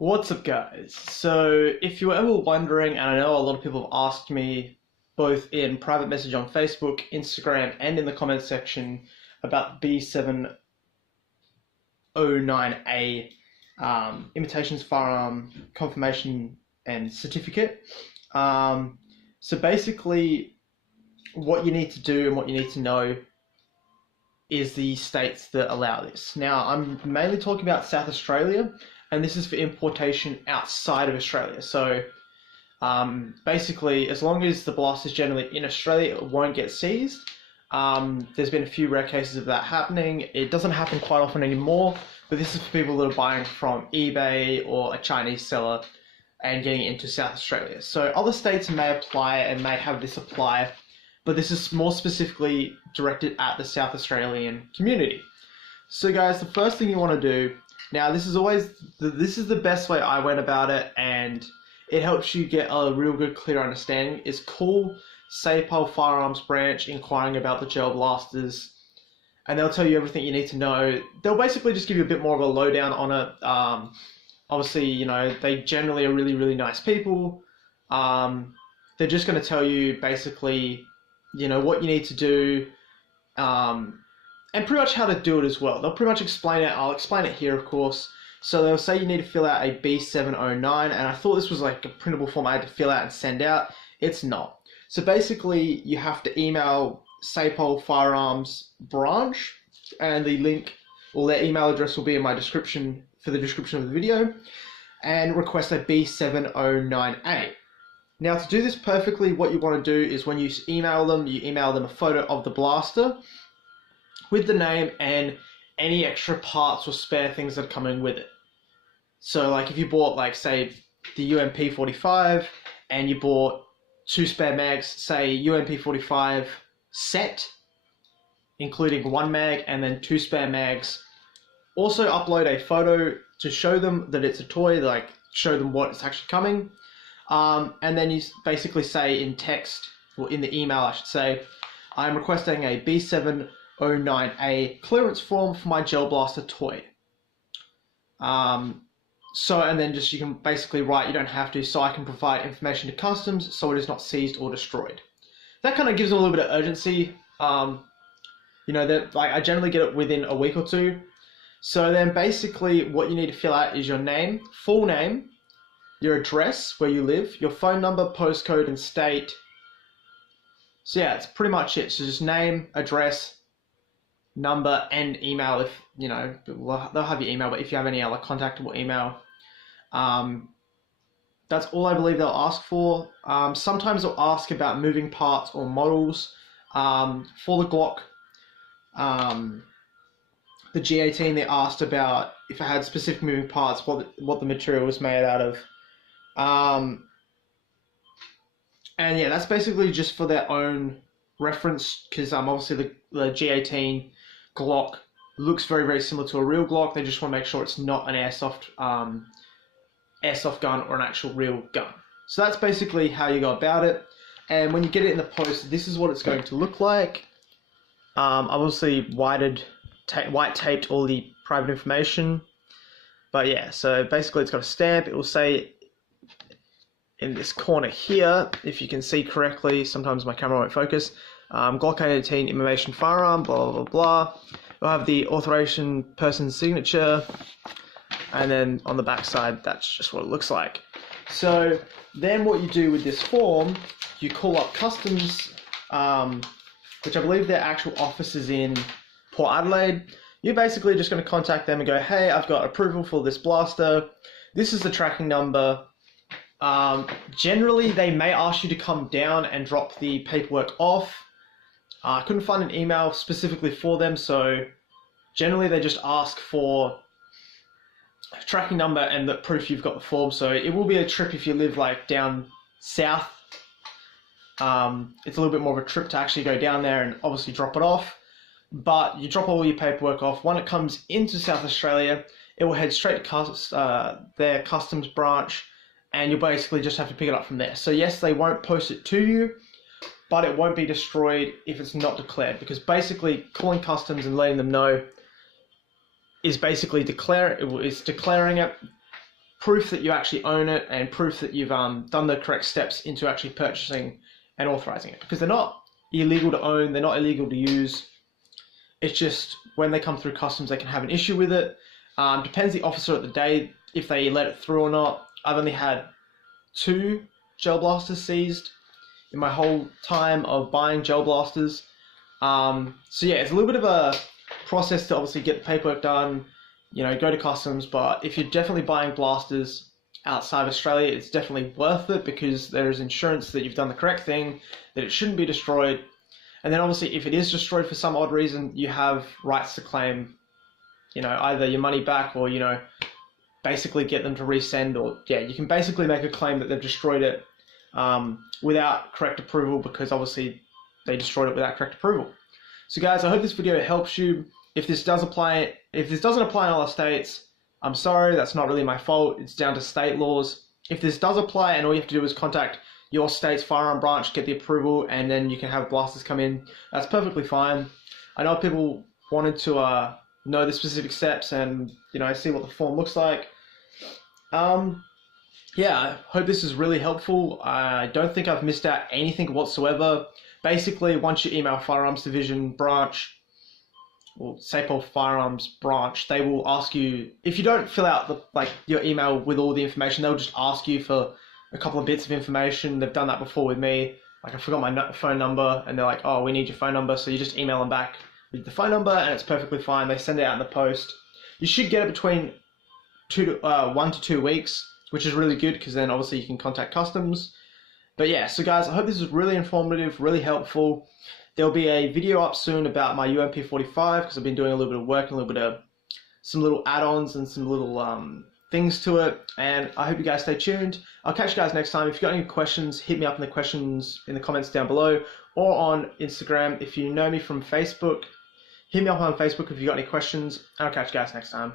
What's up, guys? So, if you were ever wondering, and I know a lot of people have asked me both in private message on Facebook, Instagram, and in the comment section about the B709A Imitations Firearm Confirmation and Certificate. So basically, what you need to do and what you need to know is the states that allow this. Now, I'm mainly talking about South Australia, and this is for importation outside of Australia. So basically, as long as the blast is generally in Australia, it won't get seized. There's been a few rare cases of that happening. It doesn't happen quite often anymore, but this is for people that are buying from eBay or a Chinese seller and getting it into South Australia. So other states may apply and may have this apply, but this is more specifically directed at the South Australian community. So guys, the first thing you want to do, now this is the best way I went about it, and it helps you get a real good clear understanding, is call SAPOL Firearms Branch inquiring about the gelblasters, and they'll tell you everything you need to know. They'll basically just give you a bit more of a lowdown on it. Obviously, you know, they generally are really, really nice people. They're just going to tell you basically, you know, what you need to do, and pretty much how to do it as well. They'll pretty much explain it. I'll explain it here, of course. So they'll say you need to fill out a B709, and I thought this was like a printable form I had to fill out and send out. It's not. So basically, you have to email SAPOL Firearms Branch, and the link or their email address will be in my description for the description of the video, and request a B709A. Now, to do this perfectly, what you want to do is when you email them a photo of the blaster with the name and any extra parts or spare things that are coming with it. So like if you bought, like, say, the UMP45 and you bought 2 spare mags, say UMP45 set, including 1 mag and then 2 spare mags. Also upload a photo to show them that it's a toy, like show them what it's actually coming. And then you basically say in text, or in the email I should say, I'm requesting a B709A clearance form for my gel blaster toy. And then just you can basically write, you don't have to, so I can provide information to customs so it is not seized or destroyed. That kind of gives them a little bit of urgency. You know, that like I generally get it within a week or two. So then basically what you need to fill out is your name, full name, your address where you live, your phone number, postcode, and state. So yeah, it's pretty much it. So just name, address, number, and email. If you know, they'll have your email, but if you have any other contactable email, that's all I believe they'll ask for. Sometimes they'll ask about moving parts or models. For the Glock, the G18, they asked about if it had specific moving parts, what the material was made out of. And yeah, that's basically just for their own reference, because obviously the G18 Glock looks very, very similar to a real Glock. They just want to make sure it's not an airsoft gun or an actual real gun. So that's basically how you go about it. And when you get it in the post, this is what it's going to look like. I've obviously white taped all the private information. But yeah, so basically it's got a stamp. It will say in this corner here, if you can see correctly, sometimes my camera won't focus, Glock 18 Imitations Firearm, blah, blah, blah. You'll have the authorization person's signature, and then on the back side, that's just what it looks like. So then what you do with this form, you call up customs, which I believe their actual office is in Port Adelaide. You're basically just going to contact them and go, hey, I've got approval for this blaster. This is the tracking number. Generally, they may ask you to come down and drop the paperwork off. I couldn't find an email specifically for them, so generally they just ask for a tracking number and the proof you've got the form. So it will be a trip if you live like down south. It's a little bit more of a trip to actually go down there and obviously drop it off. But you drop all your paperwork off. When it comes into South Australia, it will head straight to their customs branch, and you'll basically just have to pick it up from there. So yes, they won't post it to you, but it won't be destroyed if it's not declared, because basically calling customs and letting them know is basically declaring it. proof that you actually own it and proof that you've done the correct steps into actually purchasing and authorizing it, because they're not illegal to own, they're not illegal to use. It's just when they come through customs, they can have an issue with it. Depends the officer at the day if they let it through or not. I've only had 2 gel blasters seized in my whole time of buying gel blasters. So yeah, it's a little bit of a process to obviously get the paperwork done, you know, go to customs. But if you're definitely buying blasters outside of Australia, it's definitely worth it, because there is insurance that you've done the correct thing, that it shouldn't be destroyed. And then obviously if it is destroyed for some odd reason, you have rights to claim, you know, either your money back or, you know, basically get them to resend, or yeah, you can basically make a claim that they've destroyed it without correct approval, because obviously they destroyed it without correct approval. So guys, I hope this video helps you. If this doesn't apply in other states, I'm sorry, that's not really my fault. It's down to state laws. If this does apply, and all you have to do is contact your state's firearm branch, get the approval, and then you can have blasters come in, that's perfectly fine. I know people wanted to know the specific steps and, you know, see what the form looks like. Yeah, I hope this is really helpful. I don't think I've missed out anything whatsoever. Basically, once you email Firearms Division branch, or SAPOL Firearms branch, they will ask you, if you don't fill out your email with all the information, they'll just ask you for a couple of bits of information. They've done that before with me. Like, I forgot my phone number, and they're like, oh, we need your phone number. So you just email them back with the phone number, and it's perfectly fine. They send it out in the post. You should get it between 1 to 2 weeks, which is really good, because then obviously you can contact customs. But yeah, so guys, I hope this is really informative, really helpful. There'll be a video up soon about my UMP45, because I've been doing a little bit of work, and a little bit of some little add-ons and some little things to it. And I hope you guys stay tuned. I'll catch you guys next time. If you've got any questions, hit me up in the comments down below, or on Instagram. If you know me from Facebook, hit me up on Facebook if you've got any questions. I'll catch you guys next time.